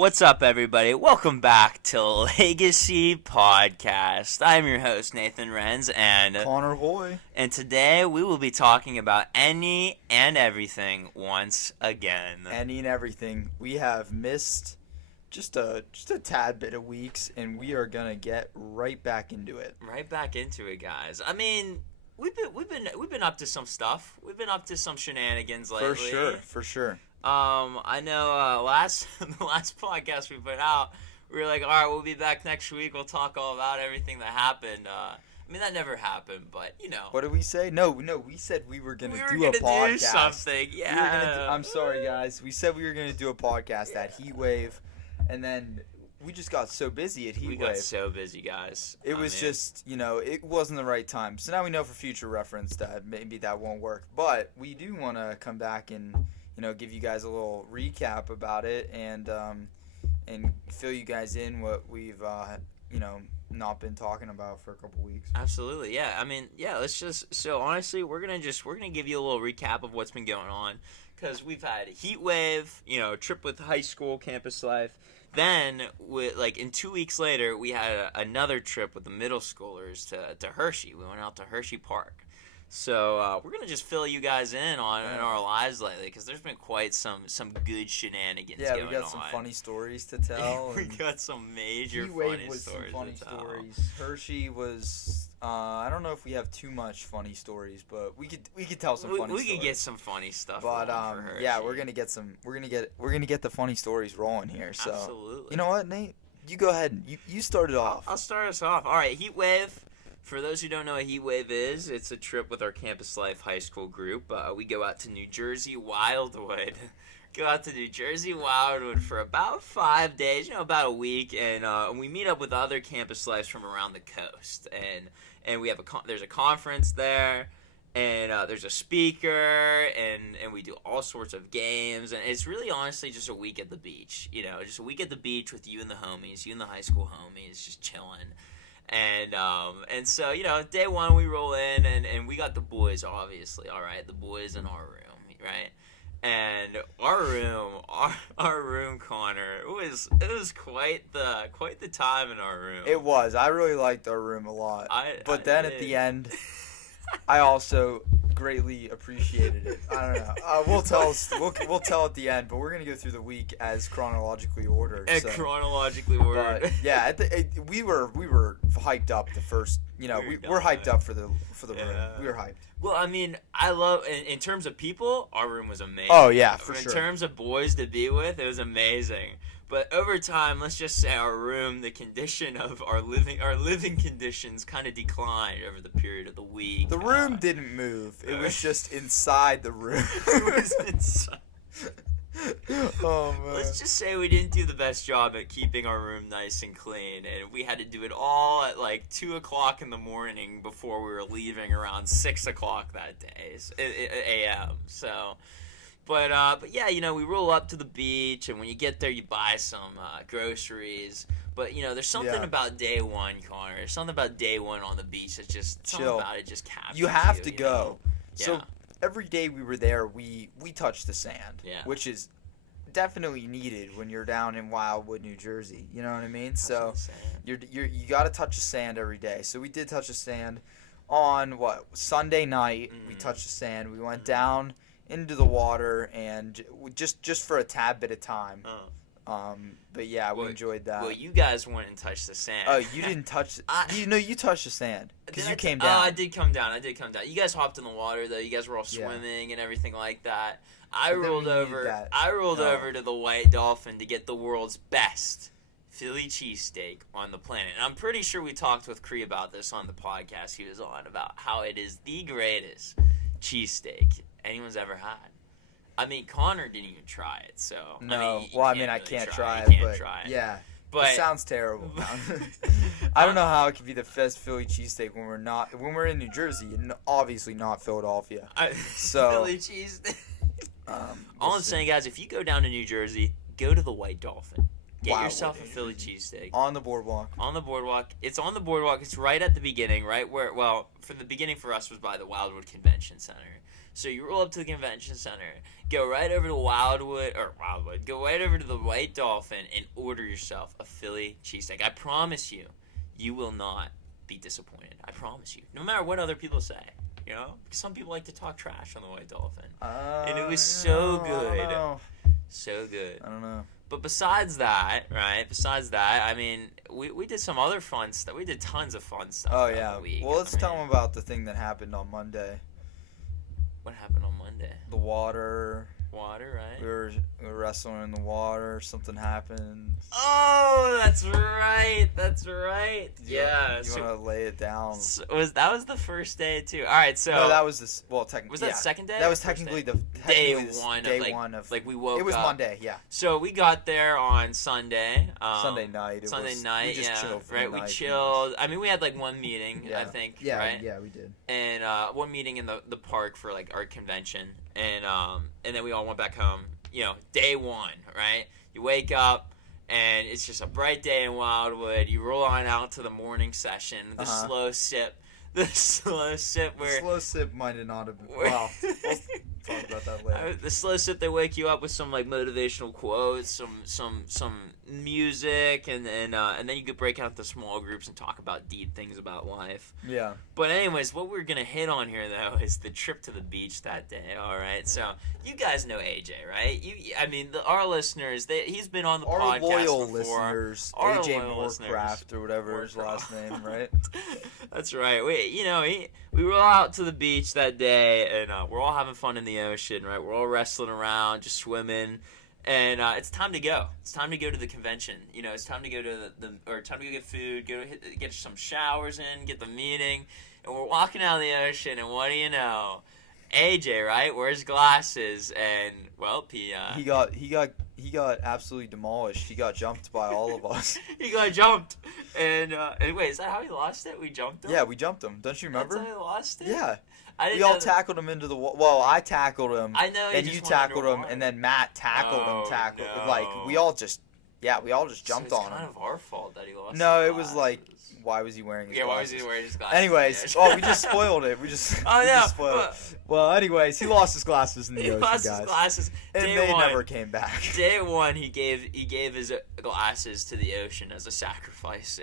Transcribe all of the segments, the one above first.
What's up, everybody? Welcome back to Legacy Podcast. I'm your host, Nathan Renz, and Connor Hoy. And today we will be talking about any and everything once again. Any and everything. We have missed just a tad bit of weeks, and we are gonna get right back into it. Right back into it, guys. I mean, we've been up to some stuff. We've been up to some shenanigans lately. For sure. I know the last podcast we put out, we were like, all right, we'll be back next week. We'll talk all about everything that happened. I mean, that never happened, but, you know. What did we say? No, we said we were going to do a podcast. We were going to do something, yeah. I'm sorry, guys. We said we were going to do a podcast at HEATWAVE, and then we just got so busy at HEATWAVE. We got so busy, guys. It was just, it wasn't the right time. So now we know for future reference that maybe that won't work. But we do want to come back and give you guys a little recap about it and fill you guys in what we've, not been talking about for a couple weeks. Absolutely, yeah. I mean, yeah. So honestly, we're gonna give you a little recap of what's been going on because we've had HEATWAVE, trip with high school campus life. Then, in 2 weeks later, we had another trip with the middle schoolers to Hershey. We went out to Hershey Park. So we're gonna just fill you guys in on our lives lately because there's been quite some good shenanigans going on. Yeah, we got some funny stories to tell. We got some major funny stories to tell. Hershey was. I don't know if we have too much funny stories, but we could tell some funny stories. We could get some funny stuff. But yeah, we're gonna get the funny stories rolling here. So absolutely. You know what, Nate? You go ahead. You start it off. I'll start us off. All right, HEATWAVE. For those who don't know what HEATWAVE is, it's a trip with our Campus Life high school group. We go out to New Jersey Wildwood. For about 5 days, about a week, and we meet up with other Campus Lives from around the coast. And we have there's a conference there, and there's a speaker, and we do all sorts of games, and it's really honestly just a week at the beach. Just a week at the beach with you and the homies, you and the high school homies, just chilling. And so, day one we roll in and we got the boys, obviously, all right, the boys in our room, right? And our room, Connor, it was quite the time in our room. It was. I really liked our room a lot. But then at the end, I also greatly appreciated it. I don't know. We'll tell at the end, but we're gonna go through the week as chronologically ordered. But yeah, we were hyped up the first. We're hyped up for the room. We were hyped. Well, I mean, I love in terms of people, our room was amazing. Oh yeah, for sure. In terms of boys to be with, it was amazing. But over time, let's just say our room, the condition of our living conditions kind of declined over the period of the week. The room didn't move. It was just inside the room. It was inside. Oh, man. Let's just say we didn't do the best job at keeping our room nice and clean, and we had to do it all at 2 o'clock in the morning before we were leaving around 6 o'clock that day, a.m. So... But yeah, we roll up to the beach, and when you get there, you buy some groceries. But, there's something about day one, Connor. There's something about day one on the beach that's just... Chill. Something about it just captures you. Have to go. Yeah. So every day we were there, we touched the sand, which is definitely needed when you're down in Wildwood, New Jersey. You know what I mean? So you got to touch the sand every day. So we did touch the sand on, Sunday night. We touched the sand. We went down into the water and just for a tad bit of time. But yeah, we enjoyed that. Well, you guys went and touched the sand. Oh, you didn't touch you touched the sand because you came down. Oh, I did come down. You guys hopped in the water though. You guys were all swimming and everything like that. I rolled over to the White Dolphin to get the world's best Philly cheesesteak on the planet. And I'm pretty sure we talked with Cree about this on the podcast he was on, about how it is the greatest cheesesteak anyone's ever had. I mean, Connor didn't even try it, so... No, I can't try it, yeah. But it sounds terrible. I don't know how it could be the best Philly cheesesteak when we're in New Jersey and obviously not Philadelphia. Philly cheesesteak. All I'm saying, guys, if you go down to New Jersey, go to the White Dolphin. Get yourself a Philly cheesesteak. On the boardwalk. It's on the boardwalk. It's right at the beginning, right where, for the beginning for us was by the Wildwood Convention Center. So you roll up to the convention center, go right over to Wildwood, go right over to the White Dolphin and order yourself a Philly cheesesteak. I promise you, you will not be disappointed. I promise you. No matter what other people say. You know? Because some people like to talk trash on the White Dolphin. And it was so good. So good. I don't know. But besides that, I mean, we did some other fun stuff. We did tons of fun stuff. Oh, yeah. Well, let's tell them about the thing that happened on Monday. What happened on Monday? The water. Water, right? We were wrestling in the water. Something happened. Oh, that's right. You want to lay it down? That was the first day too. All right, so no, that was this. Well, technically, was that second day? That was technically day one of we woke up. It was Monday, yeah. So we got there on Sunday. Sunday night. We just chilled for right. the night. We chilled. I mean, we had like one meeting, I think. Yeah, right? Yeah, we did. And one meeting in the park for like our convention, and then we all went back home. You know, day one, right? You wake up, and it's just a bright day in Wildwood. You roll on out to the morning session, the slow sip. The slow sip might not have been. Wow. We'll talk about that later. The slow sip, they wake you up with some like motivational quotes, some music, and then you could break out the small groups and talk about deep things about life. Yeah. But anyways, what we're gonna hit on here though is the trip to the beach that day. All right. So you guys know AJ, right? Our listeners, he's been on the podcast before. Our loyal listeners, AJ Moorcraft or whatever his last name, right? That's right. We roll out to the beach that day, and we're all having fun in the ocean, right? We're all wrestling around, just swimming, and it's time to go. It's time to go to the convention. You know, it's time to go to time to go get food, get some showers in, get the meeting, and we're walking out of the ocean, and what do you know? AJ, right, wears glasses, and well, he got absolutely demolished. He got jumped by all of us. He got jumped, and wait, is that how he lost it? We jumped him. Yeah, we jumped him. Don't you remember? That's how he lost it. Yeah. We all tackled him into the wall. Well, I tackled him. I know. And you tackled him, and then Matt tackled him. No. Like we all just jumped on him. It's kind of our fault that he lost. No, it was like. Why was he wearing his glasses? Why was he wearing his glasses? Anyways, we just spoiled it. We just spoiled it. Well, anyways, he lost his glasses in the ocean, guys. He lost his glasses. And they never came back. Day one, he gave his glasses to the ocean as a sacrifice,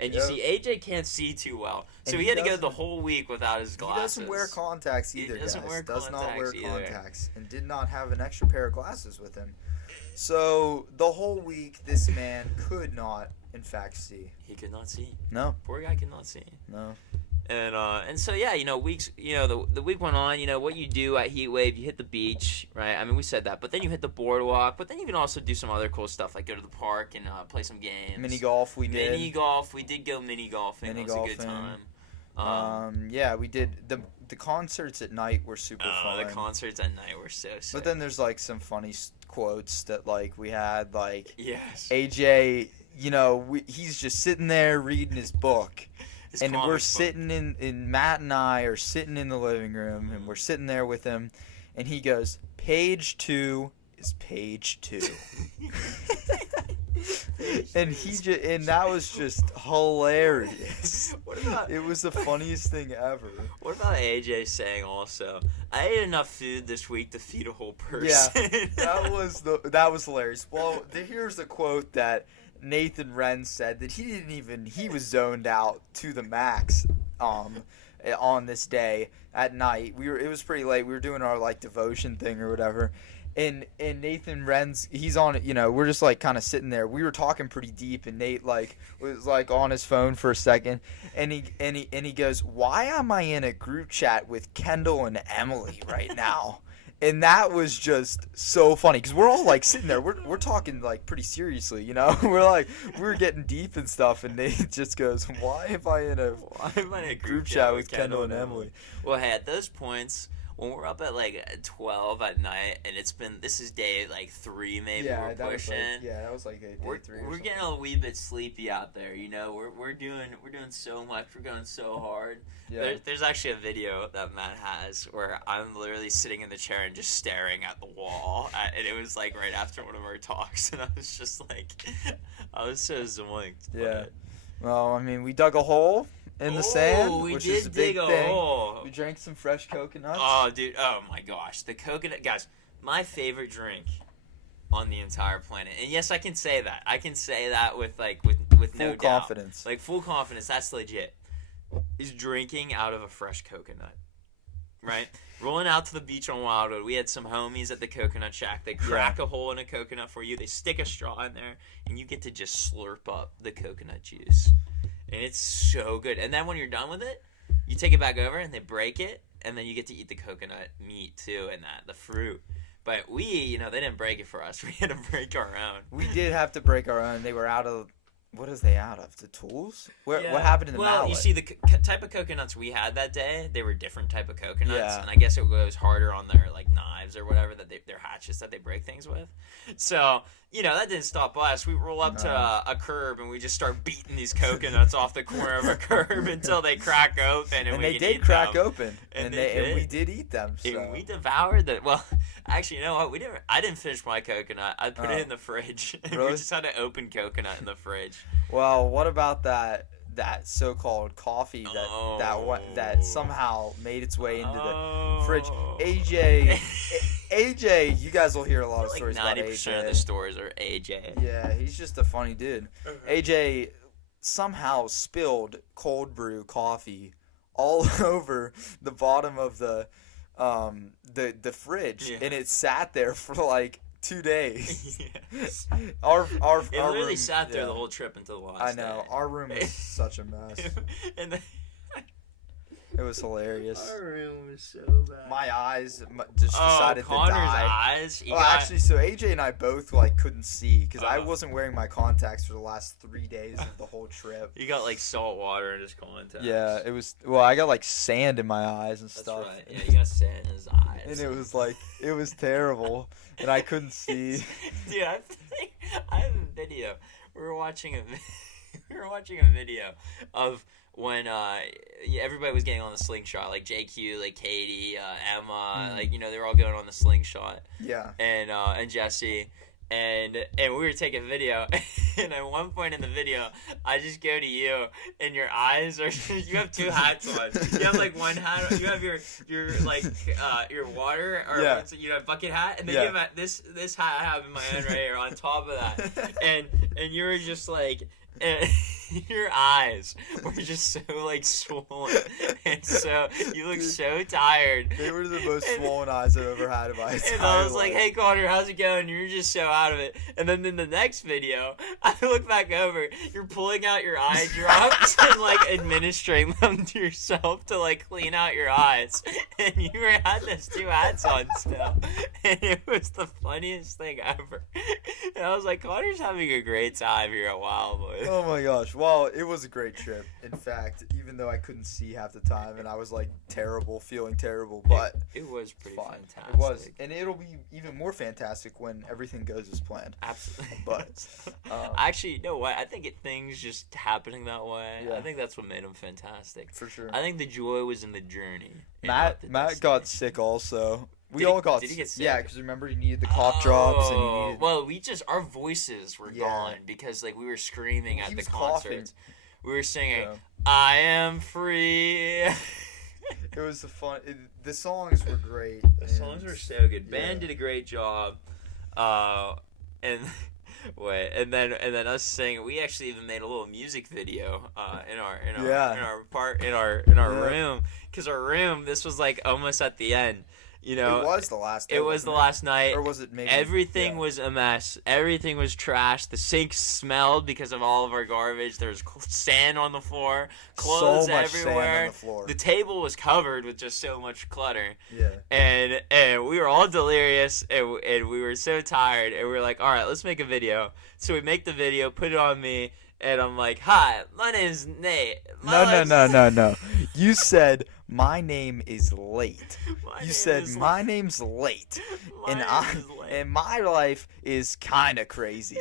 and you see, AJ can't see too well, so he had to go the whole week without his glasses. He doesn't wear contacts either, Does not wear contacts, and did not have an extra pair of glasses with him. So the whole week, this man could not, in fact, see. He could not see. No. Poor guy could not see. No. And so yeah, weeks. The week went on. What you do at HEATWAVE, you hit the beach, right? I mean, we said that, but then you hit the boardwalk. But then you can also do some other cool stuff, like go to the park and play some games. Mini golf, we did. Mini golf, we did go mini golfing. That was a good time. Yeah, we did. The concerts at night were super fun. The concerts at night were so sick. But then there's like some funny quotes that like we had, like yes. AJ. He's just sitting there reading his book, and we're sitting in Matt and I are sitting in the living room, and we're sitting there with him, and he goes, "Page 2 is page 2." and that was just hilarious. It was the funniest thing ever. What about AJ saying also, "I ate enough food this week to feed a whole person"? Yeah, that was hilarious. Well, here's the quote that Nathan Wren said that he was zoned out to the max on this day at night. It was pretty late. We were doing our like devotion thing or whatever. And Nathan Wren's, he's on it, we're just like kind of sitting there. We were talking pretty deep, and Nate like was like on his phone for a second, and he goes, "Why am I in a group chat with Kendall and Emily right now?" And that was just so funny because we're all like sitting there, we're talking like pretty seriously, we're getting deep and stuff, and Nate just goes, "Why am I in a group chat with Kendall and Emily?" Well, hey, at those points, when we're up at like 12 at night, and this is day like 3 maybe, we're pushing. That was like day 3. We're getting a wee bit sleepy out there, We're doing so much. We're going so hard. Yeah. There's actually a video that Matt has where I'm literally sitting in the chair and just staring at the wall, and it was like right after one of our talks, and I was just like, I was so zoinked. Yeah. Well, I mean, we dug a hole, in the sand, we which did is a big dig a thing. hole. We drank some fresh coconuts. Oh, dude. Oh, my gosh. The coconut. Guys, my favorite drink on the entire planet. And yes, I can say that. I can say that with no full doubt. confidence. Like, full confidence. That's legit. Is drinking out of a fresh coconut. Right? Rolling out to the beach on Wildwood. We had some homies at the coconut shack. They crack a hole in a coconut for you. They stick a straw in there. And you get to just slurp up the coconut juice. And it's so good. And then when you're done with it, you take it back over and they break it. And then you get to eat the coconut meat, too, and the fruit. But they didn't break it for us. We had to break our own. We did have to break our own. They were out of... What is they out of? The tools? What happened in the mallet? Well, you see, the type of coconuts we had that day, they were different type of coconuts. Yeah. And I guess it goes harder on their, knives or whatever, their hatchets that they break things with. So, that didn't stop us. We roll up to a curb and we just start beating these coconuts off the corner of a curb until they crack open. And they did crack open. And we did eat them. So. And we devoured them. Well, actually, you know what? I didn't finish my coconut. I put it in the fridge. Really? We just had an open coconut in the fridge. Well, what about that so-called coffee that somehow made its way into the fridge? AJ, you guys will hear a lot of stories about AJ. 90% of the stories are AJ. Yeah, he's just a funny dude. AJ somehow spilled cold brew coffee all over the bottom of the fridge, and it sat there for 2 days. Yes. Our it literally room, sat there the whole trip until the last I know. day. Our room was such a mess. It was hilarious. Our room was so bad. My eyes just decided Connor's to die. eyes. Actually, so AJ and I both couldn't see because I wasn't wearing my contacts for the last 3 days of the whole trip. He got salt water in his contacts. Yeah, it was. Well, I got sand in my eyes and stuff. That's right. Yeah, he got sand in his eyes. And it was it was terrible, and I couldn't see. Dude, I have a video. We were watching a video of when everybody was getting on the slingshot, JQ, Katie, Emma, they were all going on the slingshot. Yeah. And Jesse. And we were taking video, and at one point in the video, I just go to you, and your eyes are. You have two hats on. You have one hat. You have your water, or you have bucket hat, and then you have this hat I have in my hand right here on top of that, and you were just and your eyes were just so swollen, and so you look so tired. They were the most swollen eyes I've ever had in my entire life. And I was like, "Hey Connor, how's it going?" You're just so out of it. And then in the next video, I look back over. You're pulling out your eye drops and administering them to yourself to clean out your eyes. And you had those two hats on still, and it was the funniest thing ever. And I was like, Connor's having a great time here at Wildwood. Oh my gosh. Well, it was a great trip. In fact, even though I couldn't see half the time and I was feeling terrible, but it was pretty fantastic. It was, and it'll be even more fantastic when everything goes as planned. Absolutely. But actually, you know what? I think things just happening that way. Yeah. I think that's what made them fantastic. For sure. I think the joy was in the journey. Matt got sick also. We all got. Did he get sick? Yeah, because remember he needed the cough drops and he needed. Well, our voices were gone because we were screaming at the concerts. Coughing. We were singing, "I am free." It was the songs were great. The songs were so good. Band did a great job. And then us singing. We actually even made a little music video in our room, because our room, this was almost at the end. It was the last day. It was the last night. Or was it maybe? Everything was a mess. Everything was trash. The sink smelled because of all of our garbage. There was sand on the floor. Clothes so much everywhere. Sand on the floor. The table was covered with just so much clutter. Yeah. And we were all delirious, and we were so tired. And we were like, all right, let's make a video. So we make the video, put it on me. And I'm like, hi, my name's Nate. No. You said, my name is Late. You said, my name's Late. And my life is kind of crazy.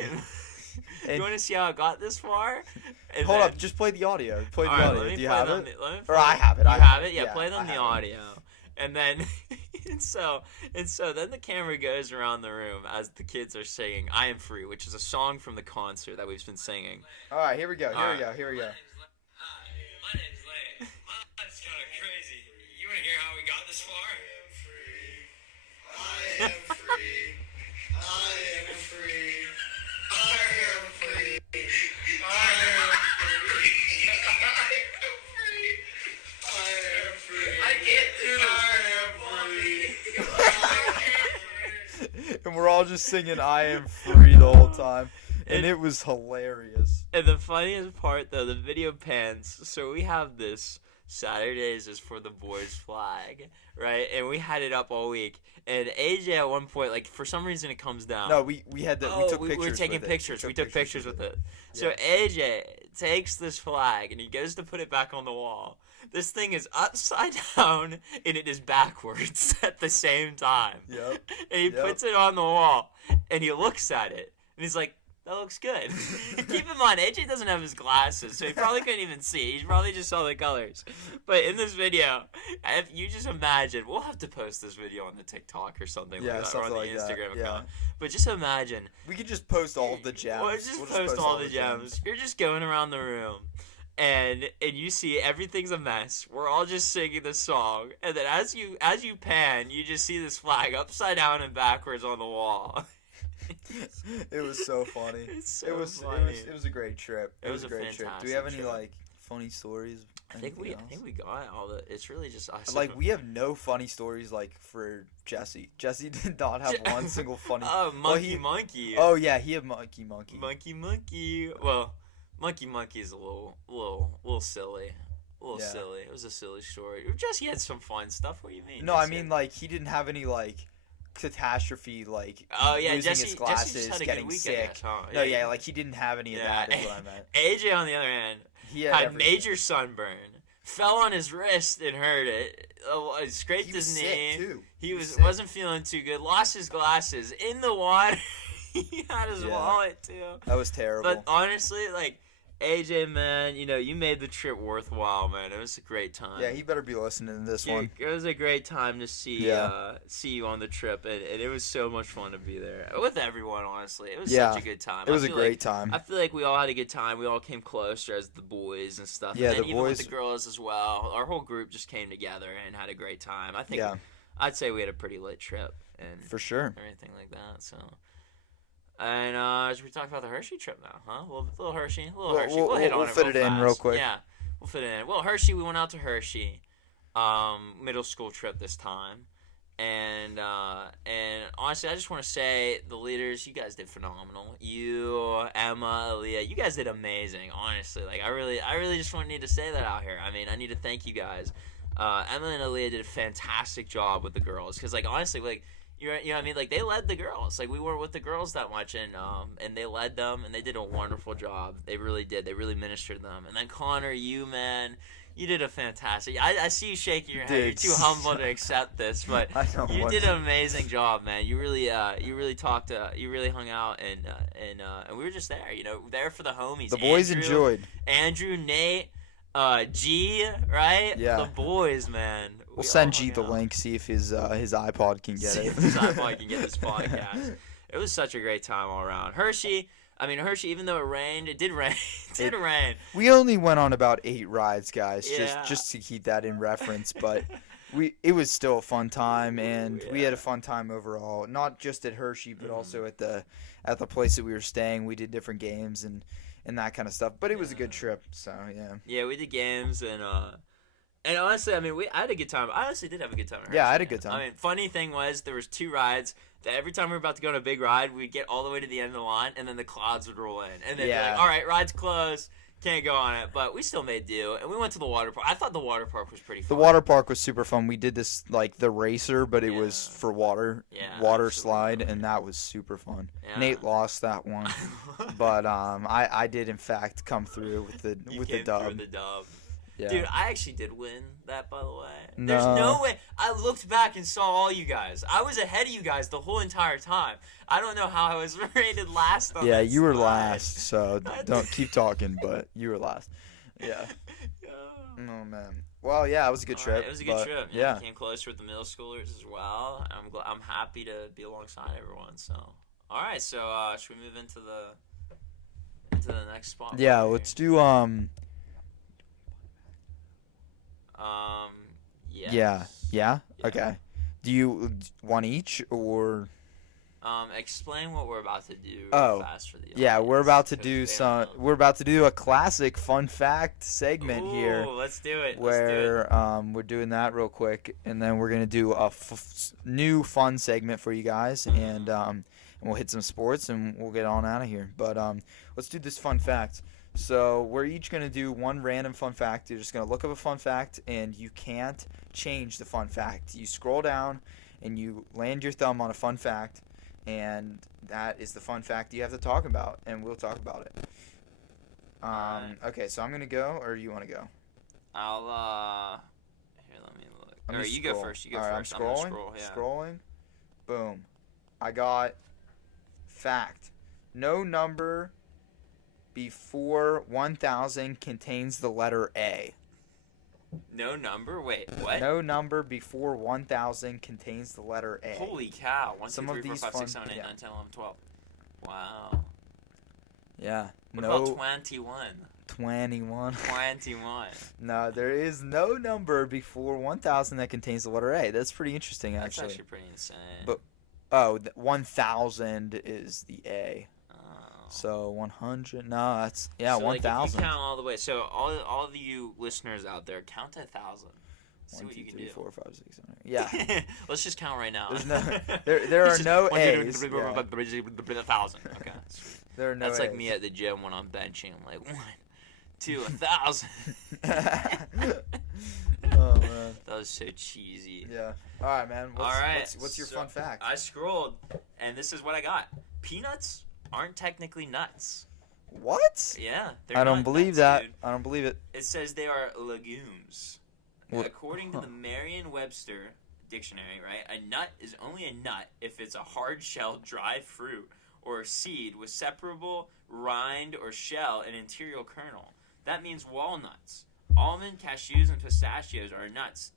You want to see how I got this far? Hold up, just play the audio. Play the audio. Do you have it? Or I have it. You have it? Yeah, play them the audio. And then, and so then the camera goes around the room as the kids are singing "I Am Free," which is a song from the concert that we've been singing. All right, here we go. Here we go. Hi, my name's hear how we got this far? I am free. I am free. I am free. I am free. I am free. I can't do this. I am free. And we're all just singing "I am free" the whole time, and it was hilarious. And the funniest part, though, the video pans. So we have this Saturdays is for the boys' flag, right? And we had it up all week. And AJ at one point, like, for some reason it comes down. No, we had that. We took pictures. We were taking pictures. We took pictures with it. Yeah. So AJ takes this flag and he goes to put it back on the wall. This thing is upside down and it is backwards at the same time. Yep. And he puts it on the wall and he looks at it and he's like, that looks good. Keep in mind, AJ doesn't have his glasses, so he probably couldn't even see. He probably just saw the colors. But in this video, if you just imagine, we'll have to post this video on the TikTok or something like that, or on the Instagram account. But just imagine. We could just post all of the gems. We'll just post all the gems. You're just going around the room, and you see everything's a mess. We're all just singing this song, and then as you pan, you just see this flag upside down and backwards on the wall. It was so funny. It was funny. It was a great trip. It was a great trip. Do we have any like funny stories? I think we got all the. It's really just us. Like we have no funny stories like for Jesse. Jesse did not have one single funny. Monkey. Oh yeah, he had Monkey. Monkey. Well, Monkey is a little silly. Silly. It was a silly story. Jesse had some fun stuff. What do you mean? No, I mean like he didn't have any like catastrophe like losing his glasses, getting sick. Guess, huh? No, yeah, like he didn't have any of that. Is what I meant. AJ on the other hand had major sunburn, fell on his wrist and hurt it. Scraped his knee. Too. He wasn't feeling too good. Lost his glasses in the water. He had his wallet too. That was terrible. But honestly, like AJ, man, you made the trip worthwhile, man. It was a great time. Yeah, he better be listening to this one. It was a great time to see you on the trip, and it was so much fun to be there with everyone. Honestly, it was such a good time. It was a great time. I feel like we all had a good time. We all came closer as the boys and stuff. Yeah, and then the even boys with the girls as well. Our whole group just came together and had a great time. I think I'd say we had a pretty lit trip and for sure everything like that. So. And should we talk about the Hershey trip now, huh? Little Hershey. We'll hit on it. We'll fit it in real quick. Yeah, we'll fit it in. Well, Hershey, we went out to Hershey, middle school trip this time, and honestly, I just want to say the leaders, you guys did phenomenal. You, Emma, Aaliyah, you guys did amazing. Honestly, like I really just need to say that out here. I mean, I need to thank you guys. Emma and Aaliyah did a fantastic job with the girls, because like honestly, like. You know what I mean? Like, they led the girls. Like, we weren't with the girls that much, and they led them, and they did a wonderful job. They really did. They really ministered them. And then, Connor, you, man, you did a fantastic. I see you shaking your head. Dude. You're too humble to accept this, but you did an amazing job, man. You really talked. You really hung out, and we were just there. There for the homies. The boys enjoyed. Andrew, Nate, G, right? Yeah. The boys, man. We'll send G the link, see if his iPod can get it. His iPod can get this podcast. It was such a great time all around. Hershey, even though it rained, it did rain. It did rain. We only went on about 8 rides, guys, just to keep that in reference. But it was still a fun time, and we had a fun time overall. Not just at Hershey, but also at the place that we were staying. We did different games and that kind of stuff. But it was a good trip, so yeah. Yeah, we did games and honestly, I mean, I had a good time. I honestly did have a good time. Yeah, I had a good time. I mean, funny thing was, there was 2 rides that every time we were about to go on a big ride, we'd get all the way to the end of the line, and then the clouds would roll in. And then be like, all right, ride's closed. Can't go on it. But we still made do. And we went to the water park. I thought the water park was pretty fun. The water park was super fun. We did this, like, the racer, but it was for water. Yeah, water slide, and that was super fun. Yeah. Nate lost that one. But I did, in fact, come through with the dub. Through the dub. Yeah. Dude, I actually did win that, by the way. No. There's no way. I looked back and saw all you guys. I was ahead of you guys the whole entire time. I don't know how I was rated last on that you were slide. last, so don't keep talking, but you were last. Yeah. Oh, man. Well, yeah, it was a good trip. Right, it was a good trip. Yeah. We came closer with the middle schoolers as well. I'm happy to be alongside everyone. So, all right. So, should we move into the next spot? Yeah, let's do Yes. Yeah. Yeah? Okay. Do you want each or? Explain what we're about to do fast for the audience. Yeah, we're about to do a classic fun fact segment here. Let's do it. Where we're doing that real quick, and then we're gonna do a new fun segment for you guys, and we'll hit some sports, and we'll get on out of here. But let's do this fun fact. So we're each gonna do one random fun fact. You're just gonna look up a fun fact, and you can't change the fun fact. You scroll down, and you land your thumb on a fun fact. And that is the fun fact you have to talk about, and we'll talk about it. Okay, so I'm gonna go, or you want to go? I'll here. Let me look. Or you go first. You go first. I'm scrolling. I'm gonna scroll. Yeah. Scrolling. Boom. I got fact. No number before 1,000 contains the letter A. No number? Wait, what? No number before 1,000 contains the letter A. Holy cow. 1, 2, 3, 4, 5, 6, 7, 8, 9, 10, 11, 12. Wow. Yeah. What about 21? 21. 21. No, there is no number before 1,000 that contains the letter A. That's pretty interesting, actually. That's actually pretty insane. But 1,000 is the A. So 100. No, that's 1,000. Like if you count all the way. So all of you listeners out there, count to 1,000. See what you can do. 4, 5, 6, 7, 8. Yeah. Let's just count right now. There's no. There are no A's. 1,000. Okay. There are no. That's A's. like me at the gym when I'm benching. I'm like 1, 2, 1,000. Oh man. That was so cheesy. Yeah. All right, man. What's your fun fact? I scrolled, and this is what I got. Peanuts aren't technically nuts. What? Yeah. I don't believe that. Dude. I don't believe it. It says they are legumes. What? According to the Merriam-Webster dictionary, right, a nut is only a nut if it's a hard-shelled dried fruit or a seed with separable rind or shell and interior kernel. That means walnuts. Almond, cashews, and pistachios aren't nuts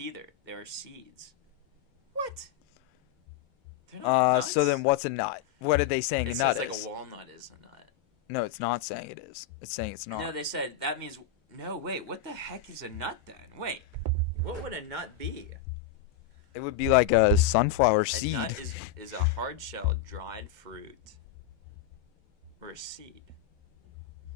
either. They are seeds. What? So then what's a nut? What are they saying a nut is? It says like a walnut is a nut. No, it's not saying it is. It's saying it's not. No, they said that means... No, wait, what the heck is a nut then? Wait, what would a nut be? It would be like a sunflower seed. A nut is a hard-shelled dried fruit or a seed.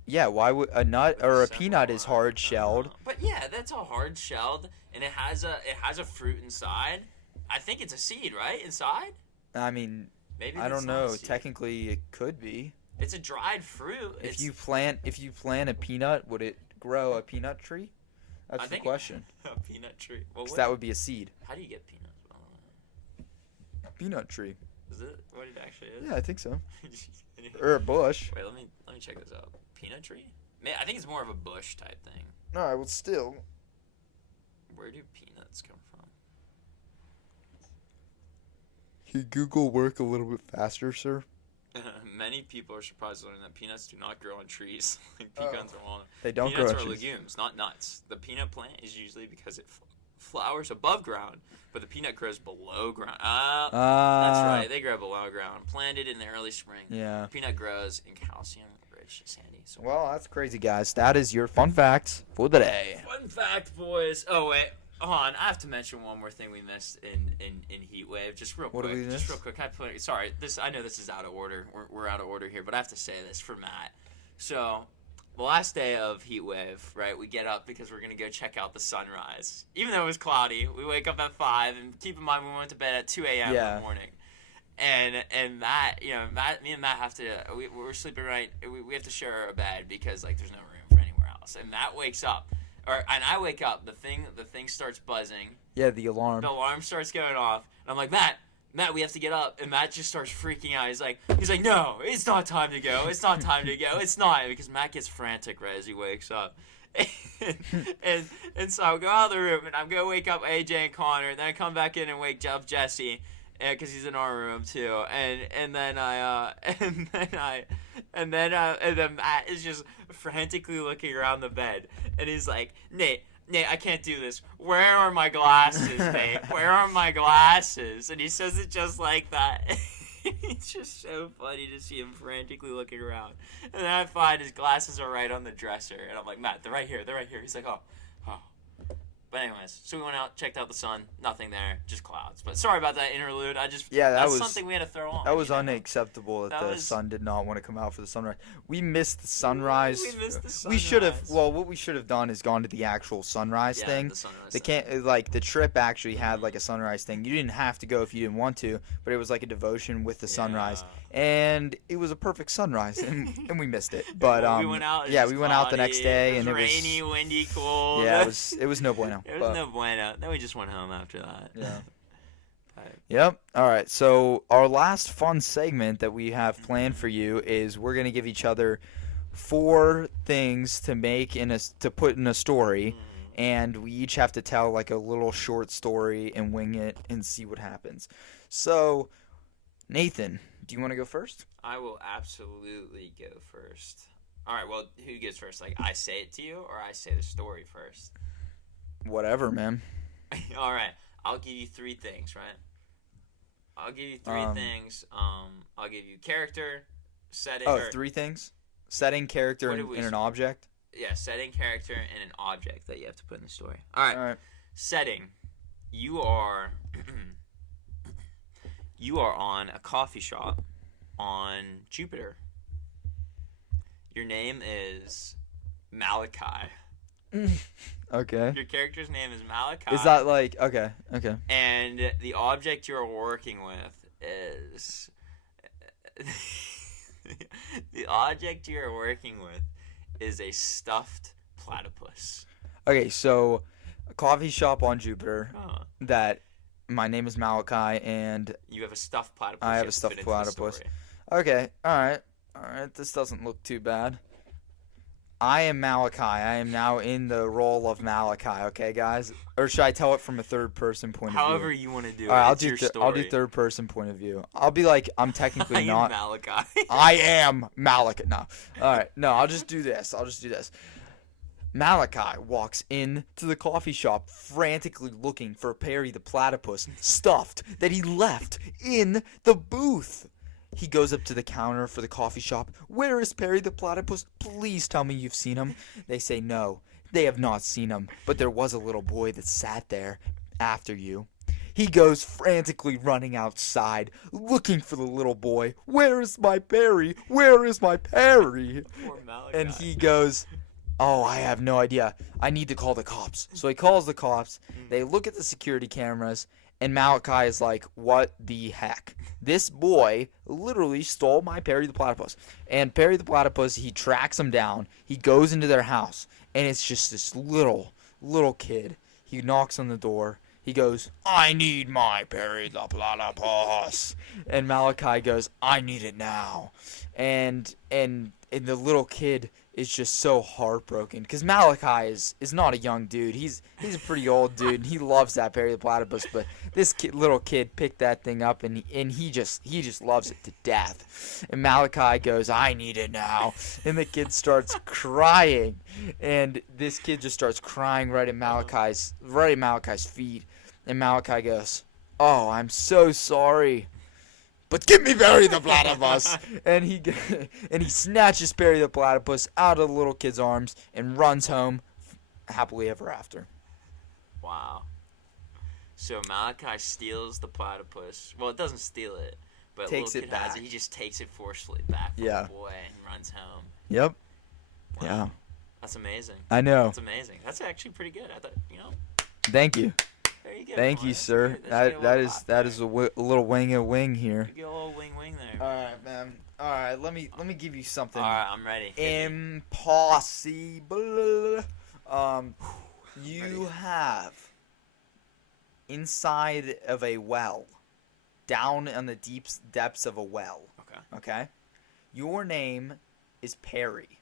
Yeah, why would a nut or a peanut is hard-shelled? But yeah, that's all hard-shelled, and it has a fruit inside. I think it's a seed, right? Inside? I mean, maybe I don't know. Technically, it could be. It's a dried fruit. If you plant a peanut, would it grow a peanut tree? That's the question. A peanut tree. Well, that would be a seed. How do you get peanuts? Peanut tree. Is it what it actually is? Yeah, I think so. Or a bush. Wait, let me check this out. Peanut tree? I think it's more of a bush type thing. All right, well, still. Where do peanuts come from? Can Google work a little bit faster, sir? Many people are surprised to learn that peanuts do not grow on trees like pecans or walnuts. They don't grow on trees. Peanuts are legumes, not nuts. The peanut plant is usually because it flowers above ground, but the peanut grows below ground. That's right. They grow below ground. Planted in the early spring. Yeah. Peanut grows in calcium-rich sandy soil. Well, that's crazy, guys. That is your fun fact for the day. Fun fact, boys. Oh, wait. Hold on, I have to mention one more thing we missed in HEATWAVE. Just real quick. What did we miss? Just real quick. Sorry, I know this is out of order. We're out of order here, but I have to say this for Matt. So, the last day of HEATWAVE, right? We get up because we're gonna go check out the sunrise. Even though it was cloudy, we wake up at 5, and keep in mind we went to bed at 2 a.m. in the morning. And Matt, me and Matt have to. We're sleeping right. We have to share a bed because like there's no room for anywhere else. And Matt wakes up. And I wake up, the thing starts buzzing. Yeah, the alarm. The alarm starts going off, and I'm like, Matt, we have to get up. And Matt just starts freaking out. He's like, no, it's not time to go. It's not time to go. It's not, because Matt gets frantic right as he wakes up. And so I go out of the room, and I'm gonna wake up AJ and Connor, and then I come back in and wake up Jesse, because he's in our room too. And then Matt is just frantically looking around the bed, and he's like, Nate, I can't do this. Where are my glasses, Nate? Where are my glasses? And he says it just like that. It's just so funny to see him frantically looking around. And then I find his glasses are right on the dresser, and I'm like, Matt, they're right here. He's like, oh. But anyways, so we went out, checked out the sun. Nothing there, just clouds. But sorry about that interlude. That's something we had to throw on. That was unacceptable that the sun did not want to come out for the sunrise. We missed the sunrise. We missed the sunrise. We should have. Well, what we should have done is gone to the actual sunrise thing. The sunrise. The trip actually had like a sunrise thing. You didn't have to go if you didn't want to, but it was like a devotion with the sunrise, and it was a perfect sunrise, and we missed it. But we went out. We went out the next day, and it was rainy, windy, cold. Yeah, it was no bueno. It was no bueno. Then we just went home after that. Yeah. Yep. All right. So our last fun segment that we have planned for you is we're gonna give each other 4 things to put in a story, and we each have to tell like a little short story and wing it and see what happens. So, Nathan, do you want to go first? I will absolutely go first. All right. Well, who goes first? Like I say it to you, or I say the story first? Whatever, man. All right. I'll give you 3 things, right? I'll give you 3 things. I'll give you character, setting. 3 things? Setting, character, and an object? Yeah, setting, character, and an object that you have to put in the story. All right. Setting. You are on a coffee shop on Jupiter. Your name is Malachi. Okay. Your character's name is Malachi. Is that like okay? And the object you're working with is a stuffed platypus. Okay, so a coffee shop on Jupiter that my name is Malachi and you have a stuffed platypus. I have a stuffed platypus. Okay, all right. This doesn't look too bad. I am Malachi. I am now in the role of Malachi. Okay, guys. Or should I tell it from a third-person point of view? However you want to do it. All right, it's your story. I'll do third-person point of view. I'll be like, I'm technically not. I am Malachi. I am Malachi. No. All right. No, I'll just do this. Malachi walks into the coffee shop frantically looking for Perry the platypus stuffed that he left in the booth. He goes up to the counter for the coffee shop. Where is Perry the platypus? Please tell me you've seen him. They say no, they have not seen him, but there was a little boy that sat there after you. He goes frantically running outside, looking for the little boy. Where is my Perry? Where is my Perry? Poor Malachi. And he goes, oh, I have no idea. I need to call the cops. So he calls the cops. They look at the security cameras, and Malachi is like, what the heck? This boy literally stole my Perry the platypus. And Perry the platypus, he tracks him down. He goes into their house, and it's just this little kid. He knocks on the door. He goes, I need my Perry the platypus. And Malachi goes, I need it now. And the little kid is just so heartbroken because Malachi is not a young dude. He's a pretty old dude, and he loves that Perry the platypus. But this little kid picked that thing up, and he just loves it to death. And Malachi goes, I need it now. And the kid starts crying, and this kid just starts crying right at Malachi's feet. And Malachi goes, oh, I'm so sorry. But give me Perry the platypus. and he snatches Perry the platypus out of the little kid's arms and runs home happily ever after. Wow. So Malachi steals the platypus. Well, it doesn't steal it, but takes it back. He just takes it forcefully back from the boy and runs home. Yep. Wow. Yeah. That's amazing. I know. That's amazing. That's actually pretty good. I thought, Thank you. Very good. Thank you, sir. That is a little wing here. You get a little wing there. All right, man. All right, let me give you something. All right, I'm ready. Impossible. You have inside of a well, down in the deep depths of a well. Okay. Your name is Perry,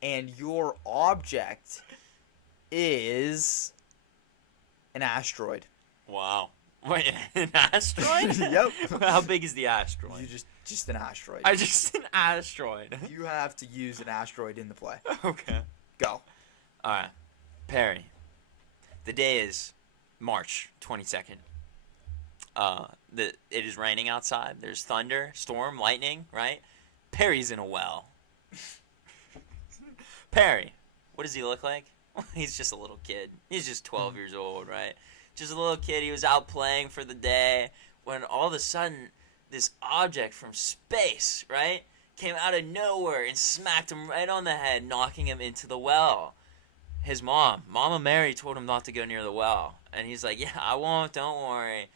and your object is an asteroid. Wow. Wait, an asteroid? Yep. How big is the asteroid? You just an asteroid. Just an asteroid. You have to use an asteroid in the play. Okay. Go. All right. Perry. The day is March 22nd. It is raining outside. There's thunder, storm, lightning, right? Perry's in a well. Perry, what does he look like? He's just a little kid. He's just 12 years old, right? Just a little kid. He was out playing for the day when all of a sudden this object from space, right, came out of nowhere and smacked him right on the head, knocking him into the well. His Mama Mary, told him not to go near the well. And he's like, yeah, I won't, don't worry.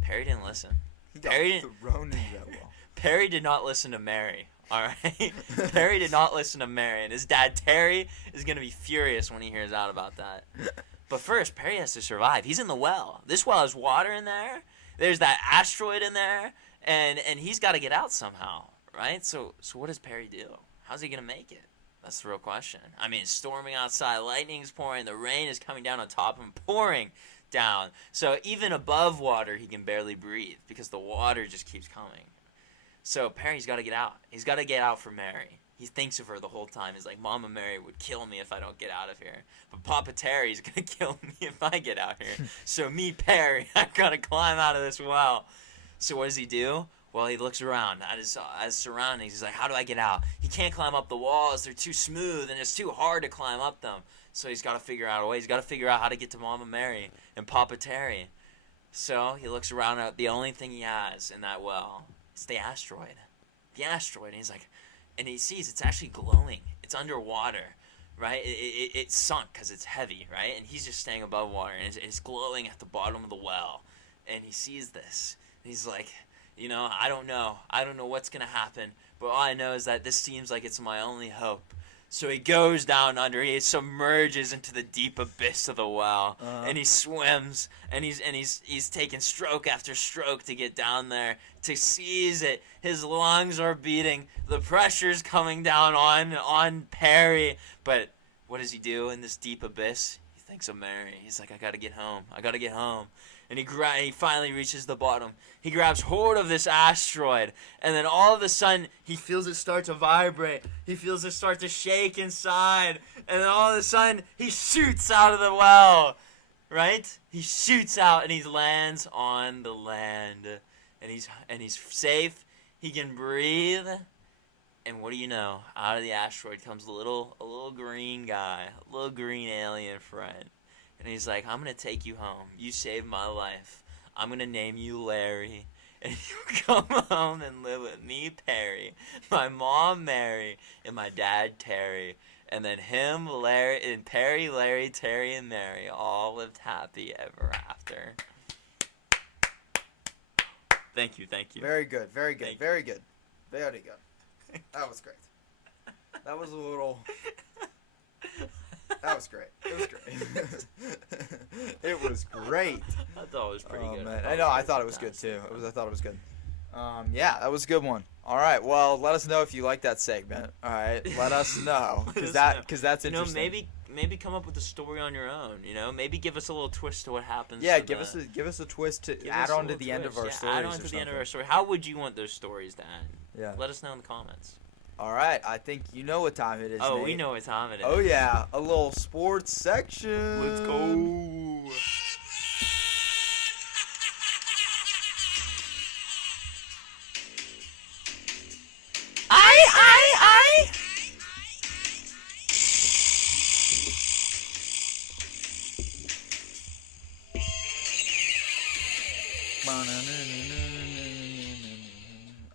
Perry didn't listen. He got thrown into that well. Perry did not listen to Mary, all right? Perry did not listen to Mary, and his dad, Terry, is going to be furious when he hears out about that. But first, Perry has to survive. He's in the well. This well has water in there. There's that asteroid in there, and he's got to get out somehow, right? So what does Perry do? How's he going to make it? That's the real question. I mean, it's storming outside, lightning's pouring, the rain is coming down on top of him, pouring down. So even above water, he can barely breathe because the water just keeps coming. So Perry's got to get out. He's got to get out for Mary. He thinks of her the whole time. He's like, Mama Mary would kill me if I don't get out of here. But Papa Terry's going to kill me if I get out here. So me, Perry, I've got to climb out of this well. So what does he do? Well, he looks around at his surroundings. He's like, how do I get out? He can't climb up the walls. They're too smooth, and it's too hard to climb up them. So he's got to figure out a way. He's got to figure out how to get to Mama Mary and Papa Terry. So he looks around at the only thing he has in that well. It's the asteroid. The asteroid. And he's like, and he sees it's actually glowing. It's underwater, right? It's sunk because it's heavy, right? And he's just staying above water, and it's glowing at the bottom of the well. And he sees this. And he's like, you know, I don't know what's going to happen, but all I know is that this seems like it's my only hope. So he goes down under, he submerges into the deep abyss of the well, and he swims, and he's taking stroke after stroke to get down there, to seize it. His lungs are beating, the pressure's coming down on Perry, but what does he do in this deep abyss? He thinks of Mary. He's like, I gotta get home. And he finally reaches the bottom. He grabs hold of this asteroid, and then all of a sudden, he feels it start to vibrate. He feels it start to shake inside, and then all of a sudden, he shoots out of the well, right? He shoots out, and he lands on the land, and he's safe. He can breathe, and what do you know? Out of the asteroid comes a little green guy, a little green alien friend. And he's like, I'm going to take you home. You saved my life. I'm going to name you Larry. And you come home and live with me, Perry, my mom, Mary, and my dad, Terry. And then him, Larry, and Perry, Larry, Terry, and Mary all lived happy ever after. Thank you. Very good. Very good. That was great. That was a little... That was great. It was great. I thought it was pretty good. Man. I thought it was good too. I thought it was good. Yeah, that was a good one. All right. Well, let us know if you like that segment. All right. Let us know because that's interesting. Maybe come up with a story on your own. You know, maybe give us a little twist to what happens. Yeah, give us a twist to add on to the end of our stories. Add on to the end of our story. How would you want those stories to end? Yeah. Let us know in the comments. All right, I think you know what time it is. Oh, Nate. we know what time it is. Oh yeah, a little sports section. Let's go. I.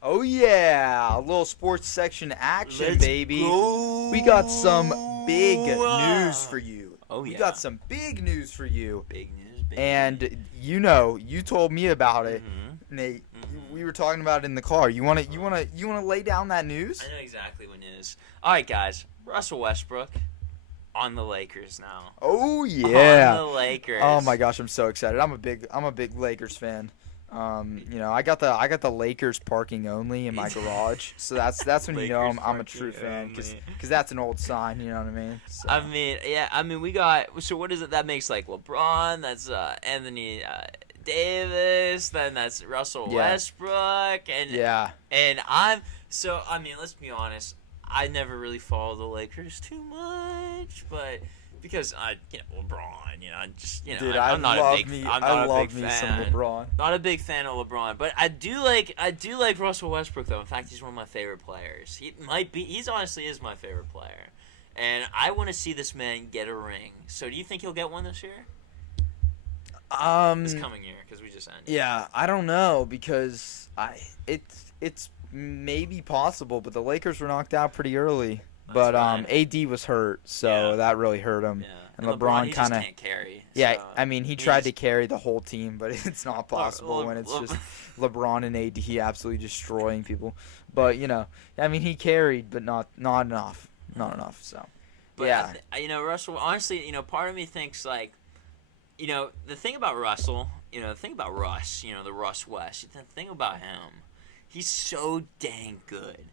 Oh yeah, a little sports section action, Let's baby. Go. We got some big news for you. Oh yeah. We got some big news for you. Big news. And you told me about it, Nate. We were talking about it in the car. You wanna lay down that news? I know exactly what it is. All right, guys. Russell Westbrook on the Lakers now. Oh yeah. On the Lakers. Oh my gosh, I'm so excited. I'm a big Lakers fan. I got the Lakers parking only in my garage, so that's when you know I'm a true fan, because that's an old sign, you know what I mean? So. I mean we got, so what is it that makes like LeBron? That's Anthony Davis. Then that's Russell Westbrook, and let's be honest. I never really follow the Lakers too much, but. Because LeBron, Dude, I'm not a big fan. Some LeBron. Not a big fan of LeBron, but I do like Russell Westbrook though. In fact, he's one of my favorite players. He honestly is my favorite player. And I want to see this man get a ring. So do you think he'll get one this year? This coming year, because we just ended. Yeah, I don't know, because it's maybe possible, but the Lakers were knocked out pretty early. But AD was hurt, so that really hurt him. Yeah. And LeBron kind of can't carry. Yeah, so I mean, he tried to carry the whole team, but it's not possible when it's just LeBron and AD absolutely destroying people. But I mean, he carried, but not enough, So, but yeah, Russell. Honestly, part of me thinks like, the thing about Russell, the thing about Russ, the Russ West. The thing about him, he's so dang good.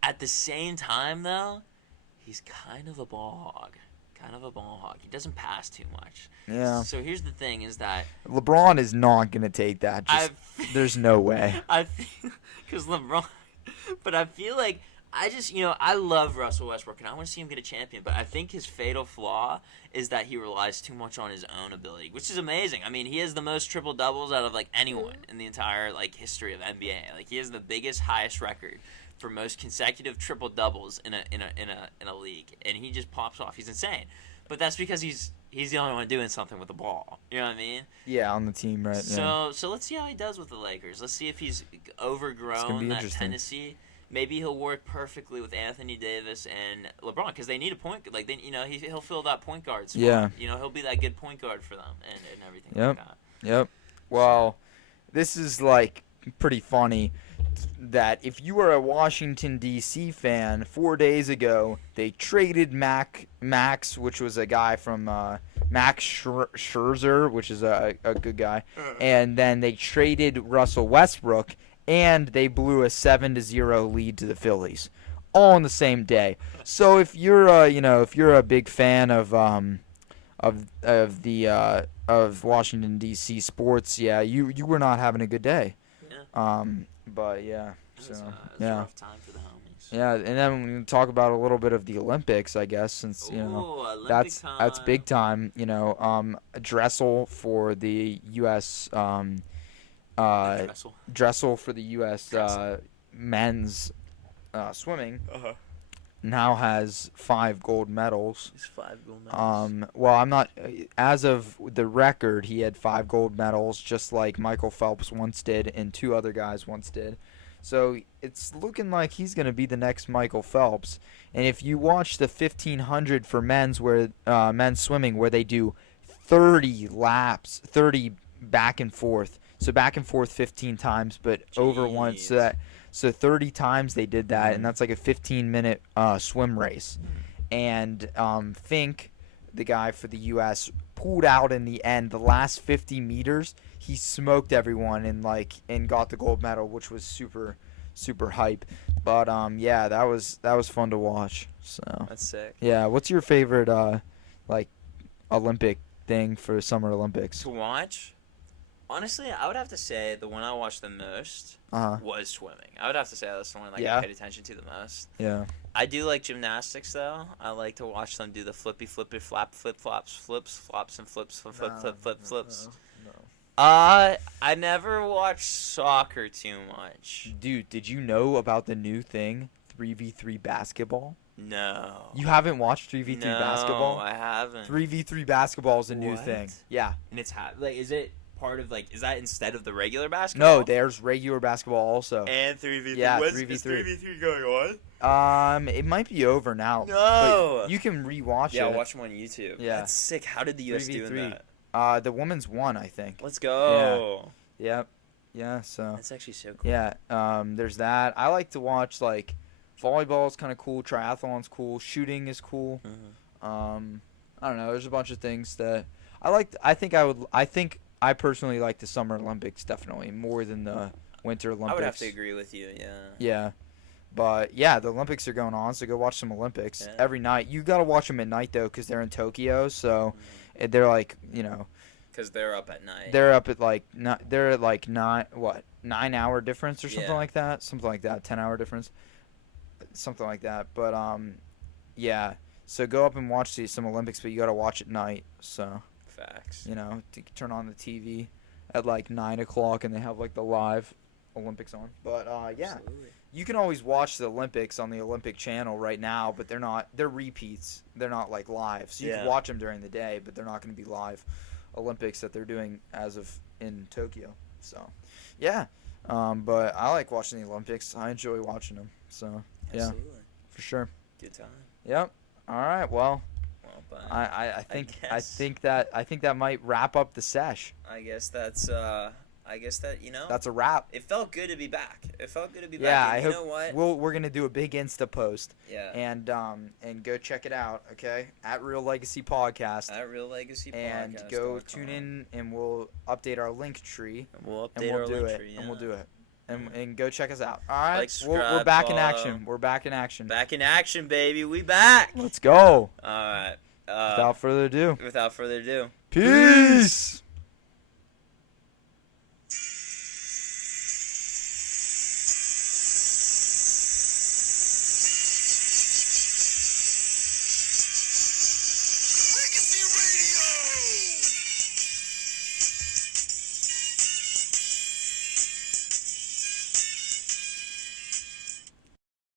At the same time, though, he's kind of a ball hog. He doesn't pass too much. Yeah. So here's the thing: is that LeBron is not gonna take that. There's no way. Because LeBron, but I feel like I love Russell Westbrook and I want to see him get a champion. But I think his fatal flaw is that he relies too much on his own ability, which is amazing. I mean, he has the most triple doubles out of like anyone in the entire history of NBA. Like he has the highest record for most consecutive triple doubles in a league, and he just pops off. He's insane, but that's because he's the only one doing something with the ball. You know what I mean? Yeah, on the team, right? So let's see how he does with the Lakers. Let's see if he's overgrown that tendency. Maybe he'll work perfectly with Anthony Davis and LeBron because they need a point. He'll fill that point guard spot. Yeah. He'll be that good point guard for them and everything like that. Yep. Well, this is pretty funny. That if you are a Washington, D.C. fan, 4 days ago, they traded Max, which was a guy from Max Scherzer, which is a good guy, and then they traded Russell Westbrook, and they blew a 7-0 lead to the Phillies, all on the same day. So if you're a big fan of Washington, D.C. sports, you were not having a good day. Yeah. But yeah, so it was a rough time for the homies. Yeah, and then we can talk about a little bit of the Olympics, I guess, since that's big time. Dressel for the U.S. Dressel for the U.S. Men's swimming. Now has 5 gold medals. He's 5 gold medals. Well, I'm not. As of the record, he had 5 gold medals, just like Michael Phelps once did, and 2 other guys once did. So it's looking like he's going to be the next Michael Phelps. And if you watch the 1500 for men's swimming, where they do 30 laps, 30 back and forth. So back and forth 15 times, but over once. So 30 times they did that, and that's like a 15-minute swim race. And Fink, the guy for the U.S., pulled out in the end. The last 50 meters, he smoked everyone and got the gold medal, which was super, super hype. But that was fun to watch. So that's sick. Yeah, what's your favorite Olympic thing for Summer Olympics? To watch? Honestly, I would have to say the one I watched the most was swimming. I would have to say that's the one I paid attention to the most. Yeah. I do like gymnastics, though. I like to watch them do the flippy, flap, flip-flops, flops, and flips. No. I never watched soccer too much. Dude, did you know about the new thing, 3v3 basketball? No. You haven't watched 3v3 basketball? No, I haven't. 3v3 basketball is a new thing. Yeah. And it's is it part of is that instead of the regular basketball? No, there's regular basketball also. And 3v3. Yeah, 3v3. Is 3v3 going on? It might be over now. No. But you can rewatch it. Yeah, watch them on YouTube. Yeah. That's sick. How did the US do in that? The women's won, I think. Let's go. Yeah. Yep. Yeah, so. That's actually so cool. Yeah. There's that. I like to watch volleyball is kind of cool. Triathlon's cool. Shooting is cool. Mm-hmm. I don't know. There's a bunch of things that I like. I personally like the Summer Olympics definitely more than the Winter Olympics. I would have to agree with you. Yeah. Yeah. But yeah, the Olympics are going on, so go watch some Olympics every night. You gotta watch them at night though, because they're in Tokyo, so they're because they're up at night. They're up at 9-hour difference or something like that. Something like that, 10-hour difference, something like that. But yeah. So go up and watch some Olympics, but you gotta watch at night. So. Facts. To turn on the TV at 9 o'clock, and they have the live Olympics on. But yeah, Absolutely. you can always watch the Olympics on the Olympic Channel right now, but they're repeats. They're not like live. So you can watch them during the day, but they're not going to be live Olympics that they're doing as of in Tokyo. So yeah, but I like watching the Olympics. I enjoy watching them. So yeah, Absolutely. For sure. Good time. Yep. All right. Well, but I think that might wrap up the sesh. I guess that That's a wrap. It felt good to be back. Yeah, And I you hope know what? we're gonna do a big Insta post. Yeah. And go check it out. Okay, at Real Legacy Podcast. At Real Legacy and Podcast. go tune in, and we'll update our link tree. And we'll update our link tree. Yeah. And we'll do it. And go check us out. All right, like, subscribe, we're back in follow. action. We're back in action. Back in action, baby. We back. Let's go. All right. Without further ado. Without further ado. Peace.